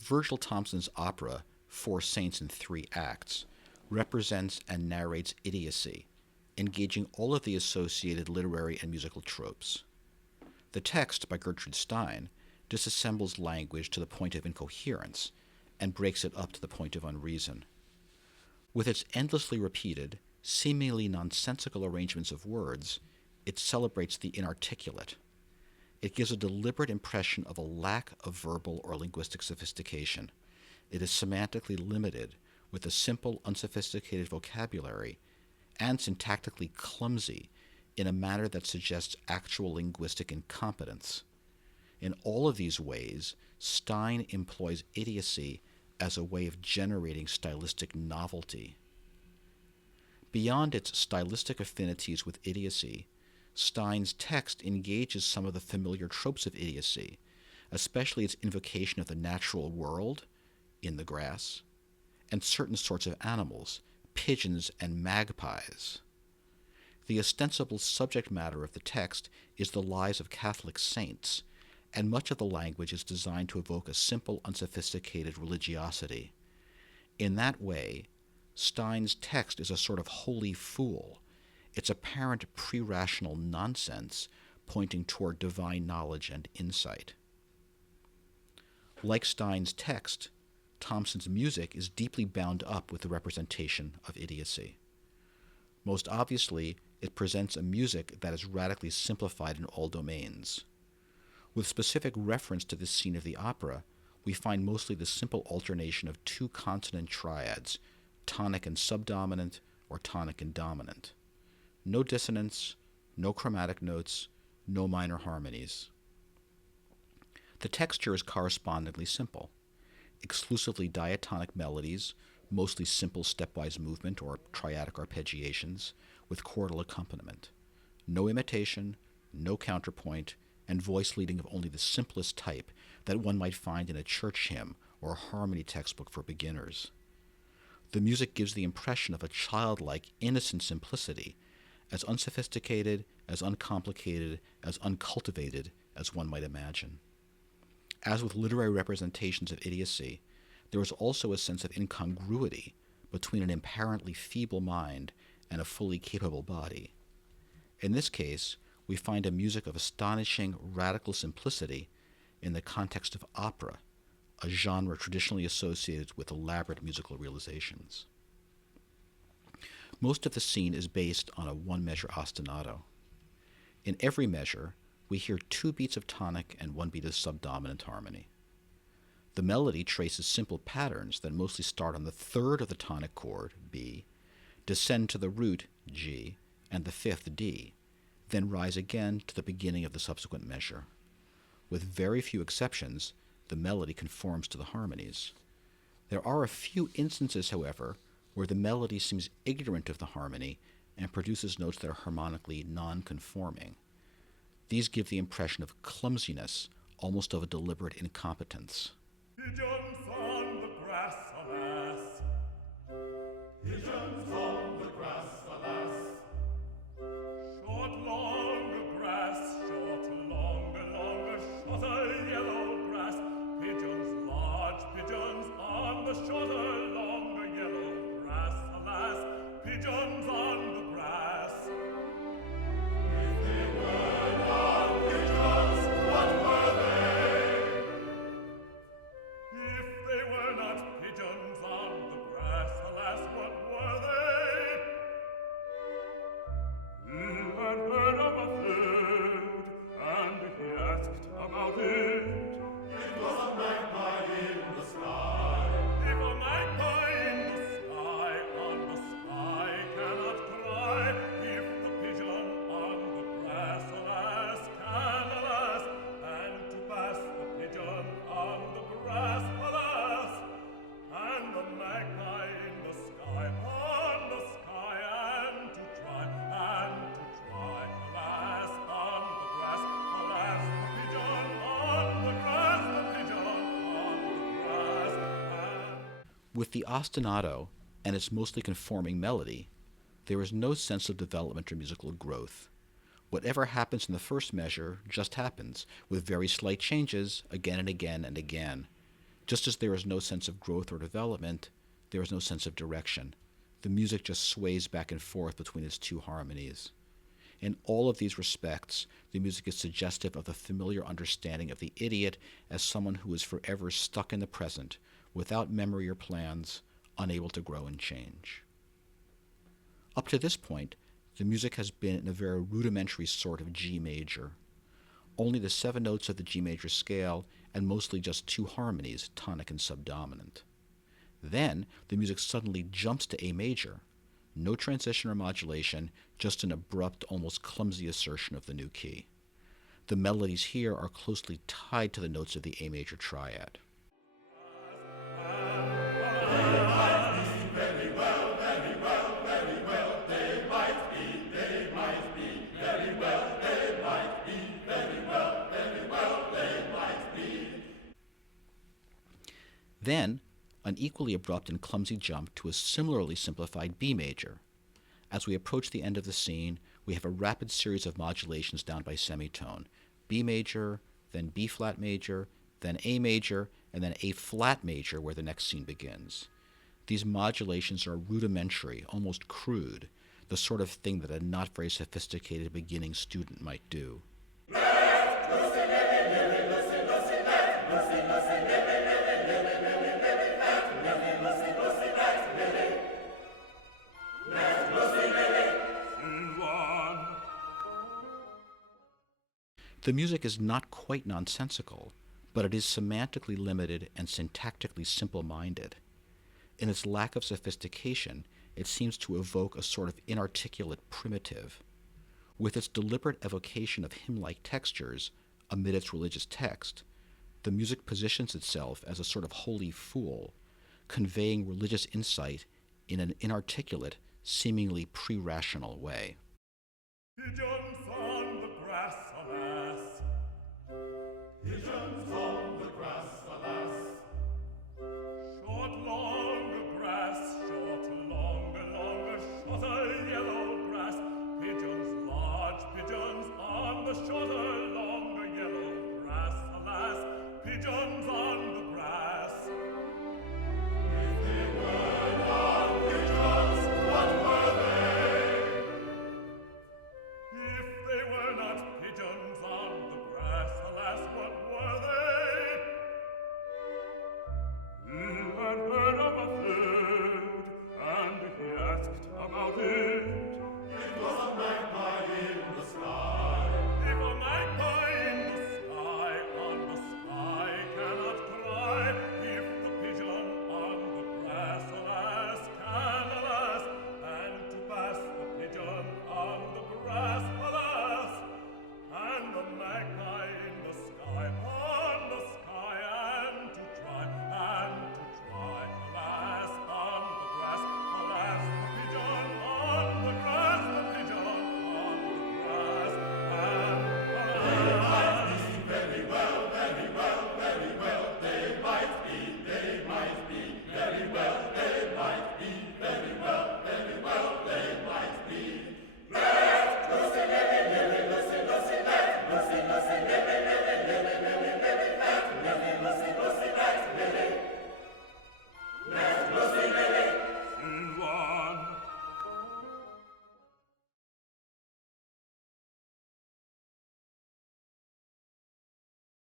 Virgil Thomson's opera, Four Saints in Three Acts, represents and narrates idiocy, engaging all of the associated literary and musical tropes. The text, by Gertrude Stein, disassembles language to the point of incoherence and breaks it up to the point of unreason. With its endlessly repeated, seemingly nonsensical arrangements of words, it celebrates the inarticulate. It gives a deliberate impression of a lack of verbal or linguistic sophistication. It is semantically limited, with a simple, unsophisticated vocabulary, and syntactically clumsy in a manner that suggests actual linguistic incompetence. In all of these ways, Stein employs idiocy as a way of generating stylistic novelty. Beyond its stylistic affinities with idiocy, Stein's text engages some of the familiar tropes of idiocy, especially its invocation of the natural world, in the grass, and certain sorts of animals, pigeons and magpies. The ostensible subject matter of the text is the lives of Catholic saints, and much of the language is designed to evoke a simple, unsophisticated religiosity. In that way, Stein's text is a sort of holy fool, its apparent pre-rational nonsense pointing toward divine knowledge and insight. Like Stein's text, Thomson's music is deeply bound up with the representation of idiocy. Most obviously, it presents a music that is radically simplified in all domains. With specific reference to this scene of the opera, we find mostly the simple alternation of two consonant triads, tonic and subdominant, or tonic and dominant. No dissonance, no chromatic notes, no minor harmonies. The texture is correspondingly simple. Exclusively diatonic melodies, mostly simple stepwise movement or triadic arpeggiations, with chordal accompaniment. No imitation, no counterpoint, and voice leading of only the simplest type that one might find in a church hymn or a harmony textbook for beginners. The music gives the impression of a childlike, innocent simplicity, as unsophisticated, as uncomplicated, as uncultivated as one might imagine. As with literary representations of idiocy, there is also a sense of incongruity between an apparently feeble mind and a fully capable body. In this case, we find a music of astonishing, radical simplicity in the context of opera, a genre traditionally associated with elaborate musical realizations. Most of the scene is based on a one-measure ostinato. In every measure, we hear two beats of tonic and one beat of subdominant harmony. The melody traces simple patterns that mostly start on the third of the tonic chord, B, descend to the root, G, and the fifth, D, then rise again to the beginning of the subsequent measure. With very few exceptions, the melody conforms to the harmonies. There are a few instances, however, where the melody seems ignorant of the harmony and produces notes that are harmonically non-conforming. These give the impression of clumsiness, almost of a deliberate incompetence. Pigeons on the grass, alas. Pigeons on the grass, alas. Short, longer grass, short, longer, shorter yellow grass. Pigeons, large pigeons on the shorter, longer yellow grass, alas. Pigeons on the grass. If they were not pigeons, what were they? If they were not pigeons on the grass, alas, what were they? He had heard of a third, and he asked about it. It was a magpie in the sky. If a magpie in the sky, on the sky cannot cry, if the pigeon on the grass, alas, can, alas, and to pass the pigeon on the grass, alas, and the magpie in the sky, on the sky, and to try, alas, on the grass, alas, the pigeon on the grass, the pigeon on the grass, and... With the ostinato and its mostly conforming melody, there is no sense of development or musical growth. Whatever happens in the first measure just happens, with very slight changes again and again and again. Just as there is no sense of growth or development, there is no sense of direction. The music just sways back and forth between its two harmonies. In all of these respects, the music is suggestive of the familiar understanding of the idiot as someone who is forever stuck in the present, without memory or plans, unable to grow and change. Up to this point, the music has been in a very rudimentary sort of G major. Only the 7 notes of the G major scale, and mostly just 2 harmonies, tonic and subdominant. Then, the music suddenly jumps to A major. No transition or modulation, just an abrupt, almost clumsy assertion of the new key. The melodies here are closely tied to the notes of the A major triad. Then, an equally abrupt and clumsy jump to a similarly simplified B major. As we approach the end of the scene, we have a rapid series of modulations down by semitone. B major, then B flat major, then A major, and then A flat major where the next scene begins. These modulations are rudimentary, almost crude, the sort of thing that a not very sophisticated beginning student might do. The music is not quite nonsensical, but it is semantically limited and syntactically simple-minded. In its lack of sophistication, it seems to evoke a sort of inarticulate primitive. With its deliberate evocation of hymn-like textures amid its religious text, the music positions itself as a sort of holy fool, conveying religious insight in an inarticulate, seemingly pre-rational way. Pigeon